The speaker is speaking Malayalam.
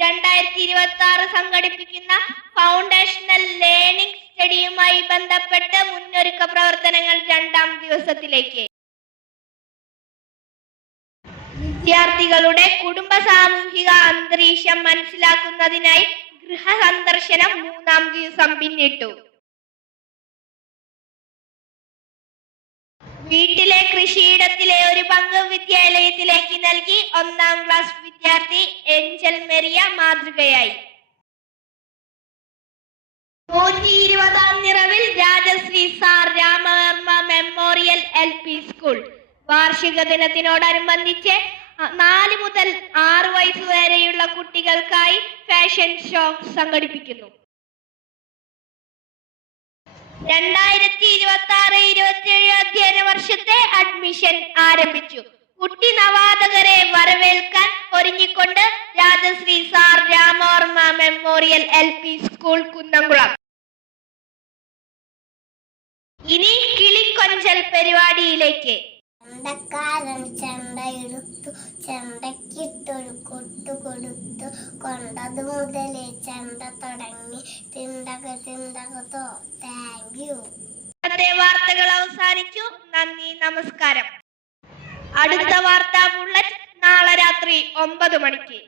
2026 സംഘടിപ്പിക്കുന്ന ഫൗണ്ടേഷണൽ ലേണിംഗ് സ്റ്റഡിയുമായി ബന്ധപ്പെട്ട് മുന്നൊരുക്ക പ്രവർത്തനങ്ങൾ രണ്ടാം ദിവസത്തിലേക്ക്. വിദ്യാർത്ഥികളുടെ കുടുംബ സാമൂഹിക അന്തരീക്ഷം മനസ്സിലാക്കുന്നതിനായി ഗൃഹ സന്ദർശനം മൂന്നാം ദിവസം പിന്നിട്ടു. വീട്ടിലെ കൃഷിയിടത്തിലെ ഒരു പങ്ക് വിദ്യാലയത്തിലേക്ക് നൽകി 1ാം ക്ലാസ് വിദ്യാർത്ഥി ഏഞ്ചൽ മെറിയ മാതൃകയായി. 120ാം നിറവിൽ Rajashree sir Ramavarma memorial LP school വാർഷിക ദിനത്തിനോടനുബന്ധിച്ച് 4 മുതൽ 6 വയസ്സ് വരെയുള്ള കുട്ടികൾക്കായി ഫാഷൻ ഷോ സംഘടിപ്പിക്കുന്നു. 2026-27 അധ്യയന വർഷത്തെ അഡ്മിഷൻ ആരംഭിച്ചു. കുട്ടി നവാതകരെ വരവേൽക്കാൻ ഒരുങ്ങിക്കൊണ്ട് Rajashree sir Ramavarma memorial LP school Kunnamkulam. ഇനി കിളിക്കൊഞ്ചൽ പരിപാടിയിലേക്ക്. ചെണ്ടക്കാരൻ ചെണ്ടയെടുത്തു, ചെണ്ടക്കിട്ടൊരു കൊട്ടു കൊടുത്തു, കൊണ്ടതു മുതലേ ചെണ്ട തുടങ്ങി തിണ്ടക തിണ്ടകത്തോ. Thank you. വാർത്തകൾ അവസാനിച്ചു. നന്ദി, നമസ്കാരം. അടുത്ത വാർത്താ ബുള്ളറ്റ് നാളെ രാത്രി 9 മണിക്ക്.